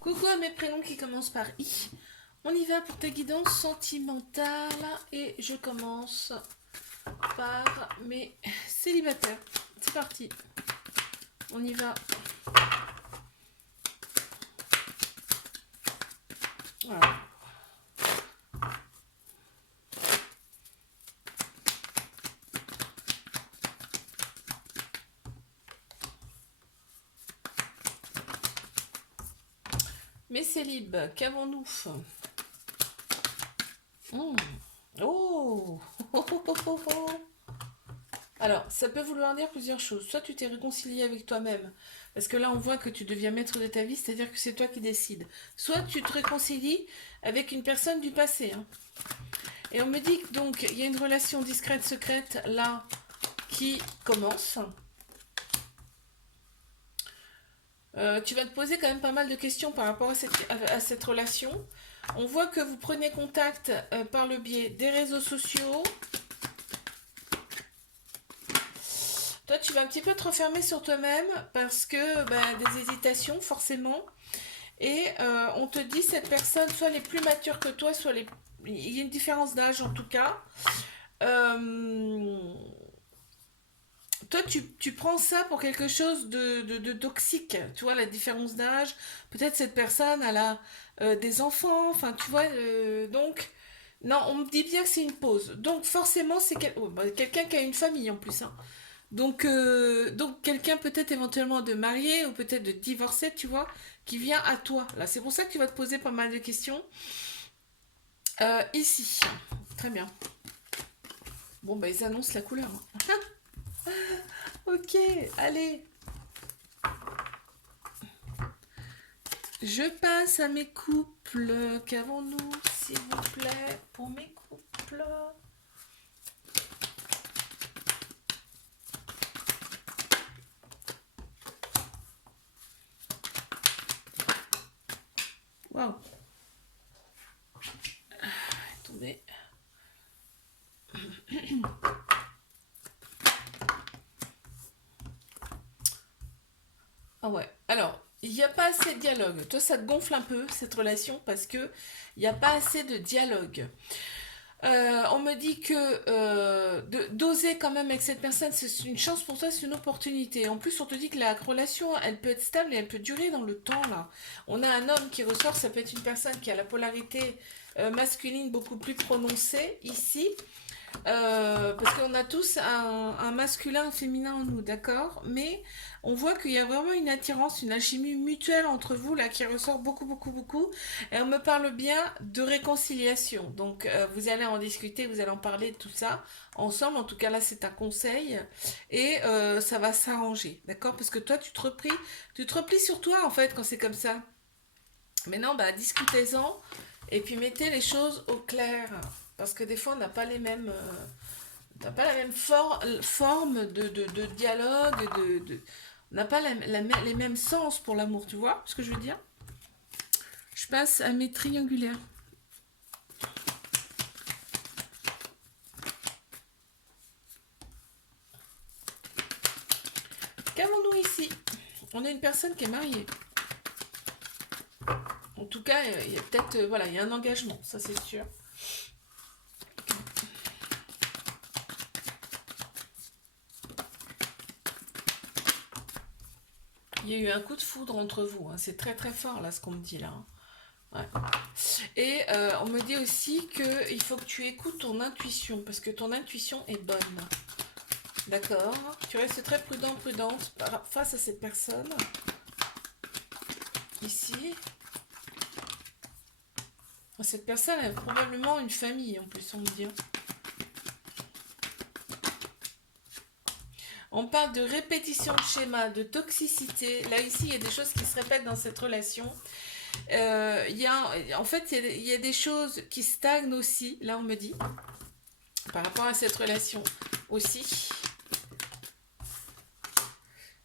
Coucou à mes prénoms qui commencent par I. On y va pour ta guidance sentimentale et je commence par mes célibataires. C'est parti. On y va. Voilà. Mes célibes, qu'avons-nous? Oh. Oh. Alors, ça peut vouloir dire plusieurs choses. Soit tu t'es réconcilié avec toi-même, parce que là on voit que tu deviens maître de ta vie, c'est-à-dire que c'est toi qui décides. Soit tu te réconcilies avec une personne du passé, hein. Et on me dit que donc il y a une relation discrète, secrète là qui commence. Tu vas te poser quand même pas mal de questions par rapport à cette relation. On voit que vous prenez contact par le biais des réseaux sociaux. Toi, tu vas un petit peu te refermer sur toi-même parce que des hésitations, forcément. Et on te dit, cette personne, soit elle est plus mature que toi, soit il y a une différence d'âge en tout cas. Euh, Toi, tu prends ça pour quelque chose de toxique, tu vois, la différence d'âge. Peut-être cette personne, elle a des enfants, enfin, tu vois, donc... Non, on me dit bien que c'est une pause. Donc forcément, c'est quelqu'un qui a une famille en plus, hein. Donc quelqu'un peut-être éventuellement de marié ou peut-être de divorcé, tu vois, qui vient à toi. Là, c'est pour ça que tu vas te poser pas mal de questions. Ici. Très bien. Bon, bah, ils annoncent la couleur, hein. Ok, allez. Je passe à mes couples. Qu'avons-nous, s'il vous plaît, pour mes couples? Waouh. Attendez. Ah ouais. Alors, il n'y a pas assez de dialogue. Toi, ça te gonfle un peu, cette relation, parce que il n'y a pas assez de dialogue. On me dit que d'oser quand même avec cette personne, c'est une chance pour toi, c'est une opportunité. En plus, on te dit que la relation, elle peut être stable et elle peut durer dans le temps, là. On a un homme qui ressort, ça peut être une personne qui a la polarité masculine beaucoup plus prononcée ici. Parce qu'on a tous un masculin, un féminin en nous, d'accord? Mais on voit qu'il y a vraiment une attirance, une alchimie mutuelle entre vous, là, qui ressort beaucoup, beaucoup, beaucoup. Et on me parle bien de réconciliation. Donc, vous allez en discuter, vous allez en parler de tout ça ensemble. En tout cas, là, c'est un conseil. Et ça va s'arranger, d'accord? Parce que toi, tu te replies sur toi, en fait, quand c'est comme ça. Mais non, bah, discutez-en. Et puis, mettez les choses au clair. Parce que des fois, on n'a pas les mêmes... T'as pas la même forme de dialogue, on n'a pas les mêmes sens pour l'amour, tu vois ce que je veux dire? Je passe à mes triangulaires. Qu'avons-nous ici? On a une personne qui est mariée. En tout cas, il y a peut-être, voilà, il y a un engagement, ça c'est sûr. Il y a eu un coup de foudre entre vous, hein. C'est très très fort là ce qu'on me dit là, hein. Ouais. Et on me dit aussi qu'il faut que tu écoutes ton intuition, parce que ton intuition est bonne. D'accord. Tu restes très prudent, prudente face à cette personne. Ici. Cette personne a probablement une famille, en plus, on me dit. On parle de répétition de schéma, de toxicité. Là, ici, il y a des choses qui se répètent dans cette relation. En fait, il y a des choses qui stagnent aussi, là, on me dit, par rapport à cette relation aussi.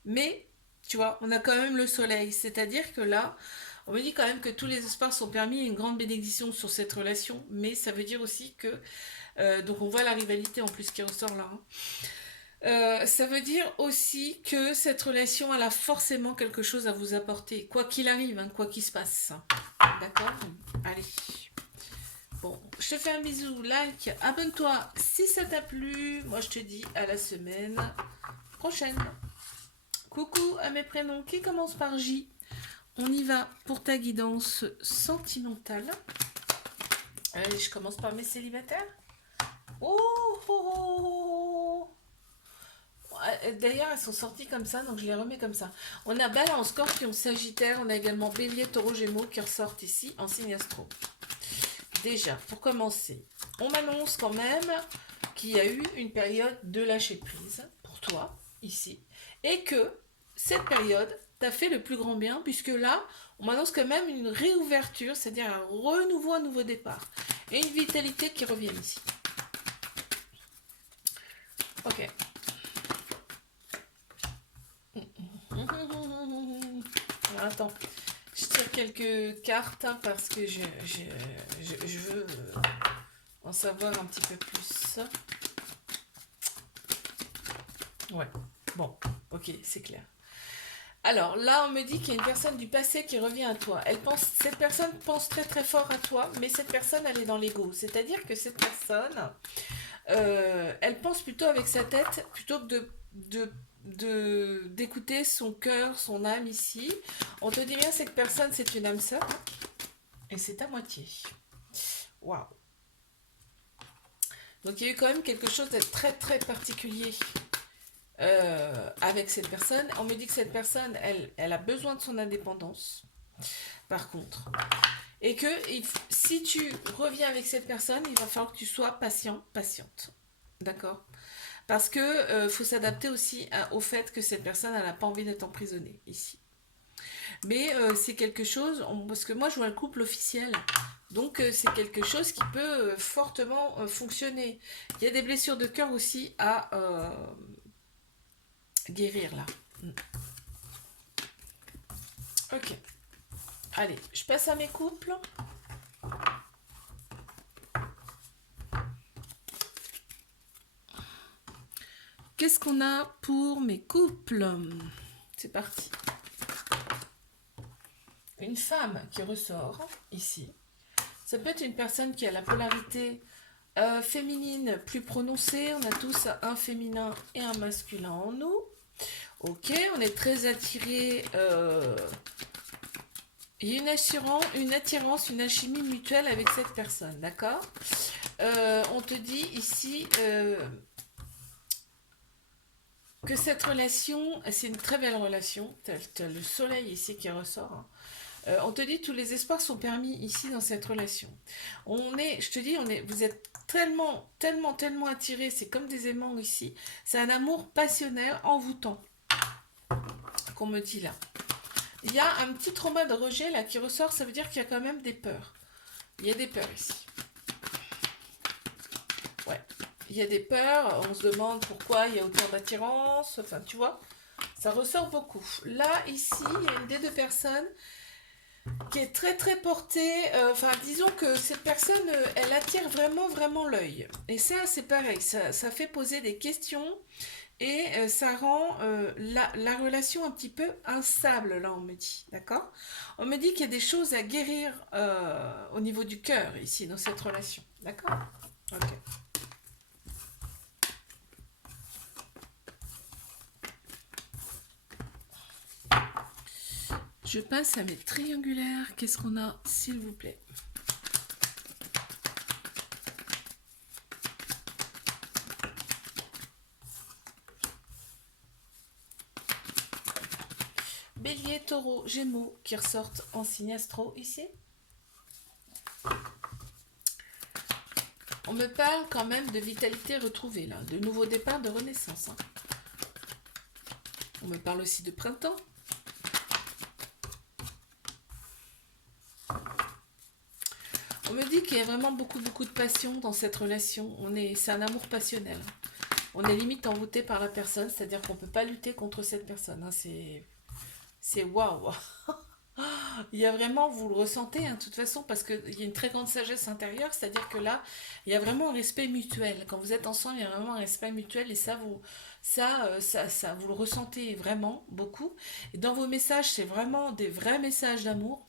Mais, tu vois, on a quand même le soleil. C'est-à-dire que là, on me dit quand même que tous les espoirs sont permis, une grande bénédiction sur cette relation. Mais ça veut dire aussi que... donc on voit la rivalité en plus qui ressort là, hein. Ça veut dire aussi que cette relation, elle a forcément quelque chose à vous apporter, quoi qu'il arrive, hein, quoi qu'il se passe. D'accord? Allez. Bon, je te fais un bisou, like, abonne-toi si ça t'a plu. Moi, je te dis à la semaine prochaine. Coucou à mes prénoms qui commencent par J. On y va pour ta guidance sentimentale. Allez, je commence par mes célibataires. Oh, oh, oh, oh. D'ailleurs, elles sont sorties comme ça, donc je les remets comme ça. On a Balance, Scorpion, Sagittaire. On a également Bélier, Taureau, Gémeaux qui ressortent ici en signe astro. Déjà, pour commencer, on m'annonce quand même qu'il y a eu une période de lâcher prise pour toi, ici, et que cette période t'a fait le plus grand bien, puisque là, on m'annonce quand même une réouverture, c'est-à-dire un renouveau, un nouveau départ, et une vitalité qui revient ici. Ok. Attends, je tire quelques cartes hein, parce que je veux en savoir un petit peu plus. Ouais, bon, ok, c'est clair. Alors là, on me dit qu'il y a une personne du passé qui revient à toi. Cette personne pense très très fort à toi, mais cette personne, elle est dans l'ego. C'est-à-dire que cette personne, elle pense plutôt avec sa tête plutôt que d'écouter son cœur, son âme ici. On te dit bien cette personne, c'est une âme sœur et c'est à moitié. Waouh. Donc il y a eu quand même quelque chose de très très particulier avec cette personne. On me dit que cette personne, elle a besoin de son indépendance, par contre. Et que si tu reviens avec cette personne, il va falloir que tu sois patient, patiente. D'accord? Parce que faut s'adapter aussi au fait que cette personne, elle n'a pas envie d'être emprisonnée ici. Mais c'est quelque chose, parce que moi je vois le couple officiel, donc c'est quelque chose qui peut fortement fonctionner. Il y a des blessures de cœur aussi à guérir là. Ok. Allez, je passe à mes couples. Qu'est-ce qu'on a pour mes couples? C'est parti. Une femme qui ressort ici. Ça peut être une personne qui a la polarité féminine plus prononcée. On a tous un féminin et un masculin en nous. Ok, on est très attiré. Il y a une attirance, une alchimie mutuelle avec cette personne, d'accord? On te dit ici que cette relation, c'est une très belle relation. T'as le soleil ici qui ressort. Hein. On te dit tous les espoirs sont permis ici dans cette relation. Je te dis, vous êtes tellement, tellement, tellement attirés. C'est comme des aimants ici. C'est un amour passionnel, envoûtant, qu'on me dit là. Il y a un petit trauma de rejet là qui ressort. Ça veut dire qu'il y a quand même des peurs. Il y a des peurs ici. Ouais. Il y a des peurs. On se demande pourquoi il y a autant d'attirance. Enfin, tu vois, ça ressort beaucoup. Là, ici, il y a une des deux personnes qui est très très portée, enfin disons que cette personne, elle attire vraiment vraiment l'œil. Et ça c'est pareil, ça fait poser des questions et ça rend la relation un petit peu instable, là on me dit, d'accord? On me dit qu'il y a des choses à guérir au niveau du cœur ici dans cette relation, d'accord? Ok. Je passe à mes triangulaires. Qu'est-ce qu'on a, s'il vous plaît? Bélier, taureau, gémeaux qui ressortent en signe astro ici. On me parle quand même de vitalité retrouvée, là, de nouveau départ, de renaissance. Hein. On me parle aussi de printemps. On me dit qu'il y a vraiment beaucoup, beaucoup de passion dans cette relation. C'est un amour passionnel. On est limite envoûté par la personne, c'est-à-dire qu'on ne peut pas lutter contre cette personne. Hein. C'est waouh. Il y a vraiment, vous le ressentez, hein, de toute façon, parce qu'il y a une très grande sagesse intérieure, c'est-à-dire que là, il y a vraiment un respect mutuel. Quand vous êtes ensemble, il y a vraiment un respect mutuel et ça, vous le ressentez vraiment beaucoup. Et dans vos messages, c'est vraiment des vrais messages d'amour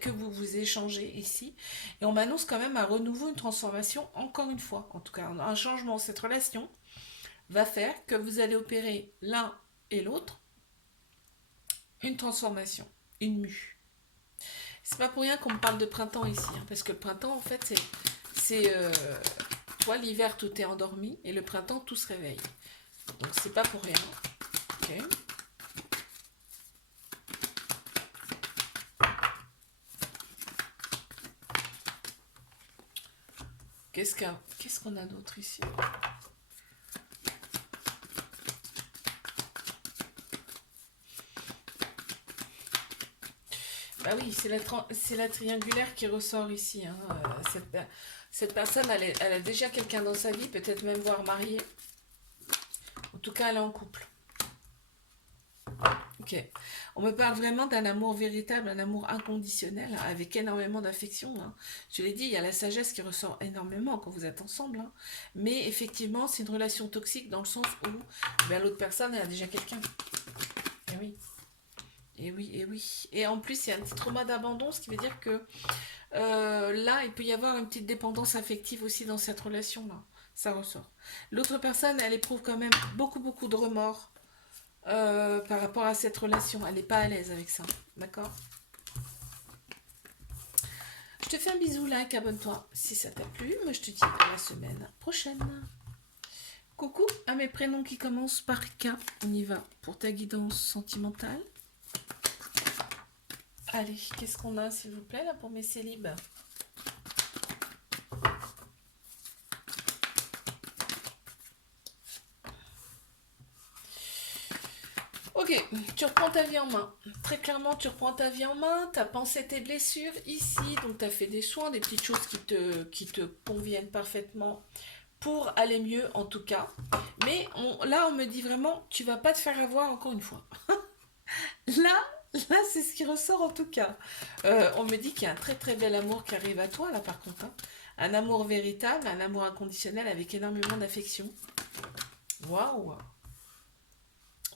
que vous vous échangez ici. Et on m'annonce quand même un renouveau, une transformation, encore une fois, en tout cas, un changement. Cette relation va faire que vous allez opérer l'un et l'autre une transformation, une mue. C'est pas pour rien qu'on me parle de printemps ici, hein, parce que le printemps, en fait, c'est toi, l'hiver, tout est endormi, et le printemps, tout se réveille. Donc, c'est pas pour rien. Ok. Qu'est-ce qu'on a d'autre ici? Bah oui, c'est la triangulaire qui ressort ici, hein. Cette personne, elle a déjà quelqu'un dans sa vie, peut-être même voire mariée. En tout cas, elle est en couple. Ok. On me parle vraiment d'un amour véritable, un amour inconditionnel, hein, avec énormément d'affection, hein. Je l'ai dit, il y a la sagesse qui ressort énormément quand vous êtes ensemble, hein. Mais effectivement, c'est une relation toxique dans le sens où ben, l'autre personne, elle a déjà quelqu'un. Et oui. Et oui, et oui. Et en plus, il y a un petit trauma d'abandon, ce qui veut dire que là, il peut y avoir une petite dépendance affective aussi dans cette relation-là. Ça ressort. L'autre personne, elle éprouve quand même beaucoup, beaucoup de remords par rapport à cette relation. Elle n'est pas à l'aise avec ça. D'accord? Je te fais un bisou, like, abonne-toi si ça t'a plu. Moi, je te dis à la semaine prochaine. Coucou à mes prénoms qui commencent par K. On y va pour ta guidance sentimentale. Allez, qu'est-ce qu'on a, s'il vous plaît, là, pour mes célibes? Ok, tu reprends ta vie en main. Très clairement, tu reprends ta vie en main, tu as pensé tes blessures ici, donc tu as fait des soins, des petites choses qui te conviennent parfaitement pour aller mieux en tout cas. Mais là, on me dit vraiment, tu vas pas te faire avoir encore une fois. Là, là, c'est ce qui ressort en tout cas. On me dit qu'il y a un très très bel amour qui arrive à toi là par contre, hein. Un amour véritable, un amour inconditionnel avec énormément d'affection. Waouh!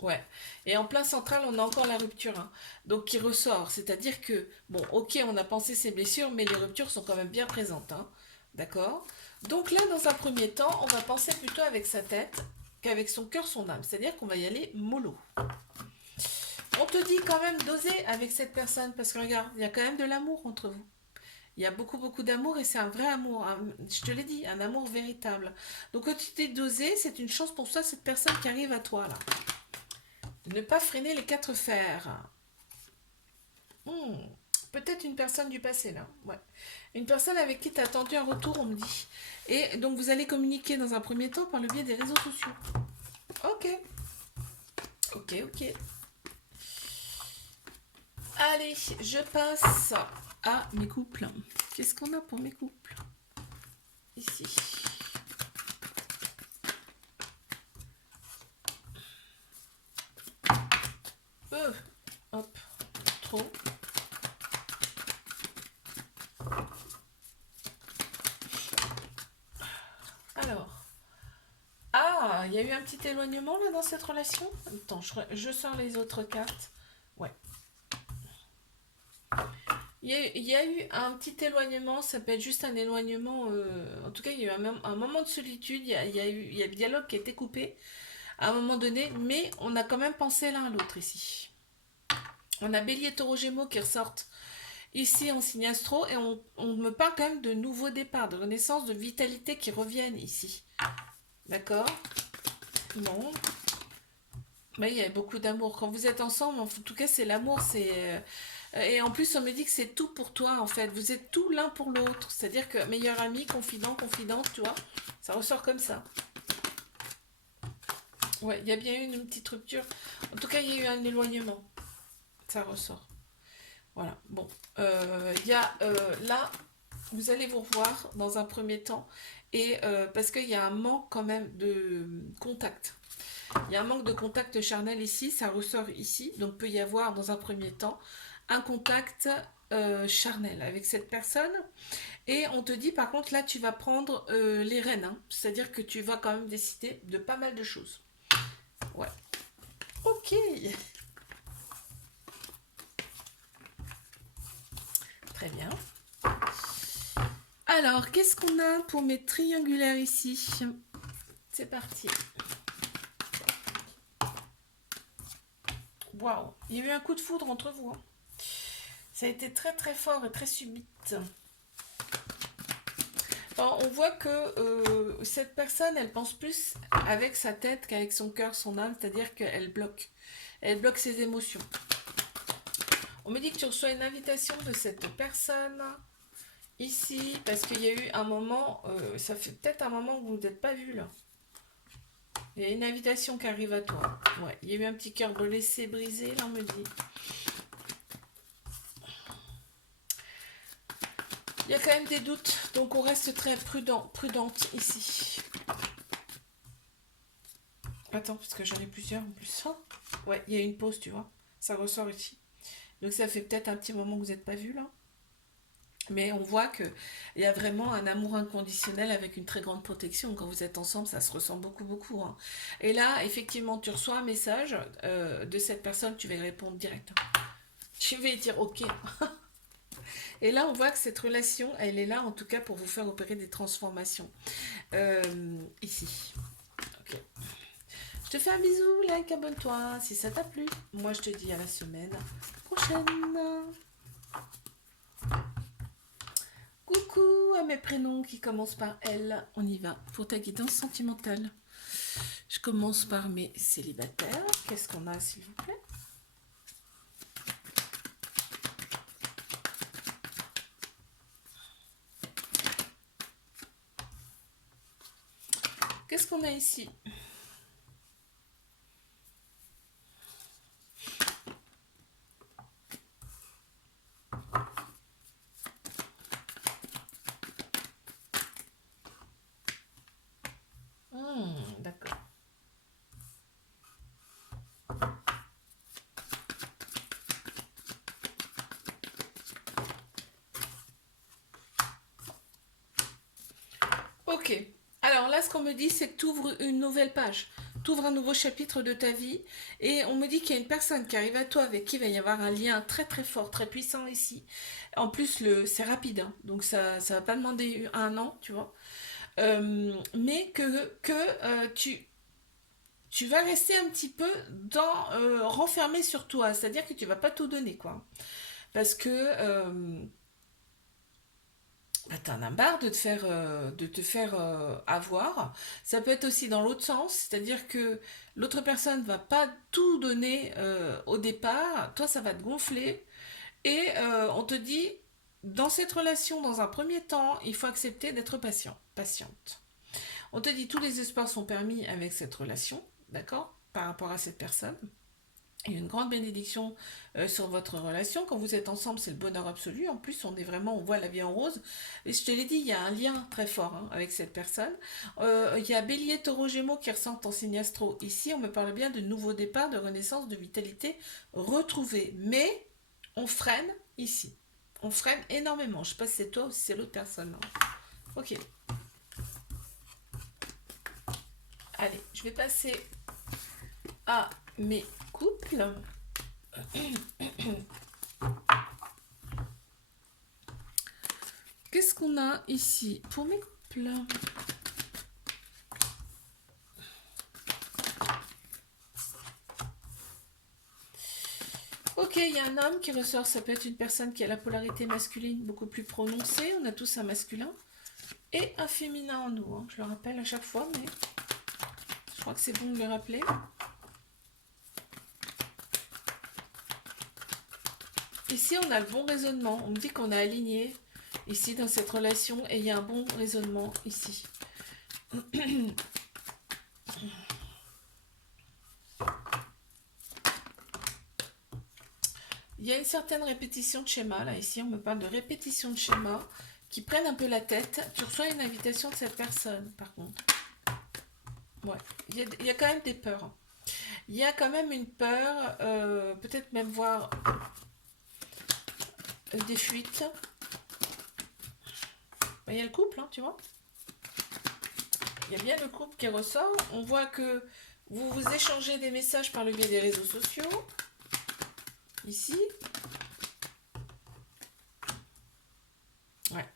Ouais. Et en plein central, on a encore la rupture, hein. Donc qui ressort. C'est-à-dire que, bon, ok, on a pensé ses blessures, mais les ruptures sont quand même bien présentes, hein. D'accord? Donc là, dans un premier temps, on va penser plutôt avec sa tête qu'avec son cœur, son âme. C'est-à-dire qu'on va y aller mollo. On te dit quand même d'oser avec cette personne, parce que regarde, il y a quand même de l'amour entre vous. Il y a beaucoup, beaucoup d'amour et c'est un vrai amour, je te l'ai dit, un amour véritable. Donc quand tu t'es dosé, c'est une chance pour toi, cette personne qui arrive à toi, là. De ne pas freiner les quatre fers. Hmm, peut-être une personne du passé, là. Ouais. Une personne avec qui tu as attendu un retour, on me dit. Et donc vous allez communiquer dans un premier temps par le biais des réseaux sociaux. Ok. Ok, ok. Allez, je passe à mes couples. Qu'est-ce qu'on a pour mes couples? Ici. Hop, trop. Alors. Ah, il y a eu un petit éloignement là dans cette relation. Attends, je sors les autres cartes. Ouais. Il y a eu un petit éloignement, ça peut être juste un éloignement. En tout cas, il y a eu un moment de solitude. Il y a le dialogue qui a été coupé à un moment donné, mais on a quand même pensé l'un à l'autre ici. On a Bélier, Taureau, Gémeaux qui ressortent ici en signe astro et on me parle quand même de nouveaux départs, de renaissance, de vitalité qui reviennent ici. D'accord? Bon. Oui, il y a beaucoup d'amour. Quand vous êtes ensemble, en tout cas, c'est l'amour. Et en plus, on me dit que c'est tout pour toi, en fait. Vous êtes tout l'un pour l'autre. C'est-à-dire que meilleur ami, confident, confidente, tu vois, ça ressort comme ça. Ouais, il y a bien eu une petite rupture. En tout cas, il y a eu un éloignement. Ça ressort. Voilà. Bon. Il y a là, vous allez vous revoir dans un premier temps. Et parce qu'il y a un manque quand même de contact. Il y a un manque de contact charnel ici, ça ressort ici, donc peut y avoir dans un premier temps un contact charnel avec cette personne. Et on te dit par contre là tu vas prendre les rênes, hein. C'est-à-dire que tu vas quand même décider de pas mal de choses. Ouais. Ok. Très bien. Alors, qu'est-ce qu'on a pour mes triangulaires ici? C'est parti. Waouh, il y a eu un coup de foudre entre vous, hein. Ça a été très très fort et très subite. Alors, on voit que cette personne, elle pense plus avec sa tête qu'avec son cœur, son âme, c'est-à-dire qu'elle bloque. Elle bloque ses émotions. On me dit que tu reçois une invitation de cette personne ici, parce qu'il y a eu un moment, ça fait peut-être un moment que vous n'êtes pas vu là. Il y a une invitation qui arrive à toi. Ouais, il y a eu un petit cœur blessé, brisé, là on me dit. Il y a quand même des doutes, donc on reste très prudente ici. Attends, parce que j'en ai plusieurs en plus. Oh, ouais, il y a une pause, tu vois. Ça ressort ici. Donc ça fait peut-être un petit moment que vous n'êtes pas vu là. Mais on voit qu'il y a vraiment un amour inconditionnel avec une très grande protection. Quand vous êtes ensemble, ça se ressent beaucoup, beaucoup, hein. Et là, effectivement, tu reçois un message de cette personne, tu vas y répondre direct. Tu vas dire OK. Et là, on voit que cette relation, elle est là en tout cas pour vous faire opérer des transformations. Ici. OK. Je te fais un bisou, like, abonne-toi si ça t'a plu. Moi, je te dis à la semaine prochaine. Coucou à mes prénoms qui commencent par L. On y va pour ta guidance sentimentale. Je commence par mes célibataires. Qu'est-ce qu'on a, s'il vous plaît? Qu'est-ce qu'on a ici? D'accord. Ok. Alors là, ce qu'on me dit, c'est que tu ouvres une nouvelle page. Tu ouvres un nouveau chapitre de ta vie. Et on me dit qu'il y a une personne qui arrive à toi avec qui il va y avoir un lien très très fort, très puissant ici. En plus, c'est rapide, hein. Donc ça ne va pas demander un an, tu vois. Mais tu vas rester un petit peu renfermé sur toi. C'est-à-dire que tu vas pas tout donner, quoi. Parce que bah, t'en as marre de te faire avoir. Ça peut être aussi dans l'autre sens, c'est-à-dire que l'autre personne va pas tout donner au départ, toi ça va te gonfler, et on te dit, dans cette relation, dans un premier temps, il faut accepter d'être patiente. On te dit, tous les espoirs sont permis avec cette relation, d'accord, par rapport à cette personne. Il y a une grande bénédiction sur votre relation. Quand vous êtes ensemble, c'est le bonheur absolu. En plus, on voit la vie en rose. Et je te l'ai dit, il y a un lien très fort, hein, avec cette personne. Il y a Bélier, Taureau, Gémeaux qui ressentent en signe astro. Ici, on me parle bien de nouveau départ, de renaissance, de vitalité retrouvée. Mais on freine ici. On freine énormément. Je ne sais pas si c'est toi ou si c'est l'autre personne, hein. Ok. Allez, je vais passer à mes couples. Qu'est-ce qu'on a ici pour mes couples? Ok, il y a un homme qui ressort, ça peut être une personne qui a la polarité masculine beaucoup plus prononcée. On a tous un masculin et un féminin en nous, hein. Je le rappelle à chaque fois, mais je crois que c'est bon de le rappeler. Ici, on a le bon raisonnement. On me dit qu'on est aligné ici dans cette relation et il y a un bon raisonnement ici. Il y a une certaine répétition de schéma. Là, ici, on me parle de répétition de schéma qui prennent un peu la tête. Tu reçois une invitation de cette personne, par contre. Ouais, il y a quand même des peurs. Il y a quand même une peur, peut-être même voir des fuites. Il y a le couple, hein, tu vois. Il y a bien le couple qui ressort. On voit que vous vous échangez des messages par le biais des réseaux sociaux. Ici. Ouais.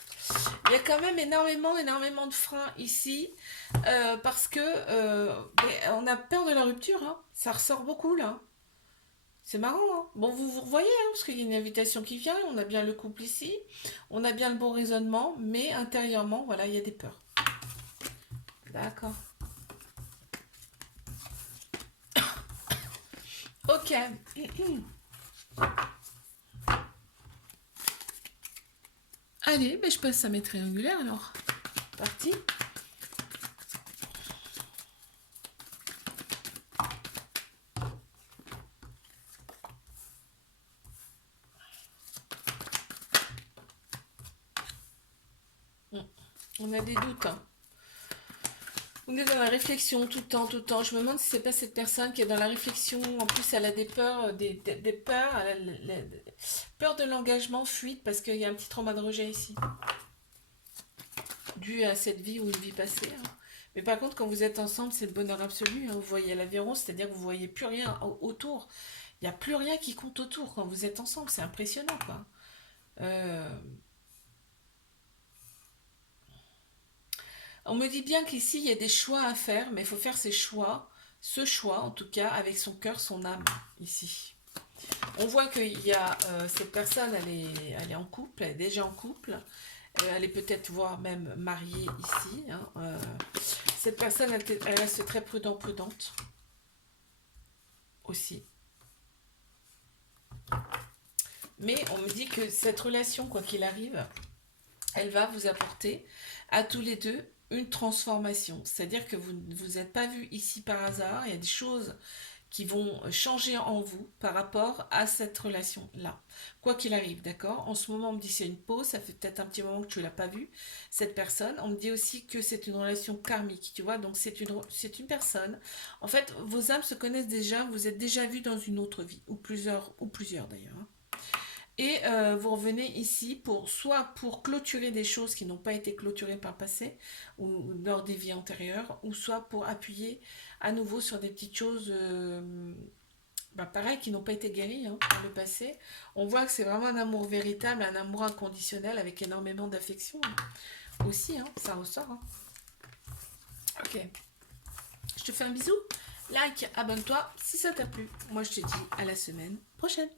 Il y a quand même énormément de freins ici. Parce que on a peur de la rupture. Hein. Ça ressort beaucoup là. C'est marrant, hein. Bon, vous voyez, hein, parce qu'il y a une invitation qui vient, on a bien le couple ici, on a bien le bon raisonnement, mais intérieurement, voilà, il y a des peurs. D'accord. Ok. Allez, ben je passe à mes triangulaires alors. Parti. On a des doutes, hein. On est dans la réflexion tout le temps, tout le temps. Je me demande si c'est pas cette personne qui est dans la réflexion. En plus, elle a des peurs, des peurs, elle a peur de l'engagement, fuite, parce qu'il y a un petit trauma de rejet ici, dû à cette vie ou une vie passée. Hein. Mais par contre, quand vous êtes ensemble, c'est le bonheur absolu. Hein. Vous voyez l'aviron, c'est-à-dire que vous voyez plus rien autour. Il n'y a plus rien qui compte autour quand vous êtes ensemble. C'est impressionnant, quoi. Euh, On me dit bien qu'ici, il y a des choix à faire, mais il faut faire ces choix, ce choix en tout cas, avec son cœur, son âme, ici. On voit qu'il y a cette personne, elle est en couple, elle est déjà en couple, elle est peut-être voire même mariée ici. Hein, cette personne, elle reste très prudente aussi. Mais on me dit que cette relation, quoi qu'il arrive, elle va vous apporter à tous les deux une transformation. C'est-à-dire que vous ne vous êtes pas vus ici par hasard. Il y a des choses qui vont changer en vous par rapport à cette relation-là. Quoi qu'il arrive, d'accord. En ce moment, on me dit c'est une pause. Ça fait peut-être un petit moment que tu ne l'as pas vue, cette personne. On me dit aussi que c'est une relation karmique, tu vois. Donc c'est une personne. En fait, vos âmes se connaissent déjà. Vous êtes déjà vus dans une autre vie. Ou plusieurs d'ailleurs. Hein. Et vous revenez ici pour soit pour clôturer des choses qui n'ont pas été clôturées par le passé ou lors des vies antérieures, ou soit pour appuyer à nouveau sur des petites choses pareil qui n'ont pas été guéries hein, par le passé. On voit que c'est vraiment un amour véritable, un amour inconditionnel avec énormément d'affection hein. Aussi, hein, ça ressort. Hein. Ok, je te fais un bisou, like, abonne-toi si ça t'a plu. Moi je te dis à la semaine prochaine.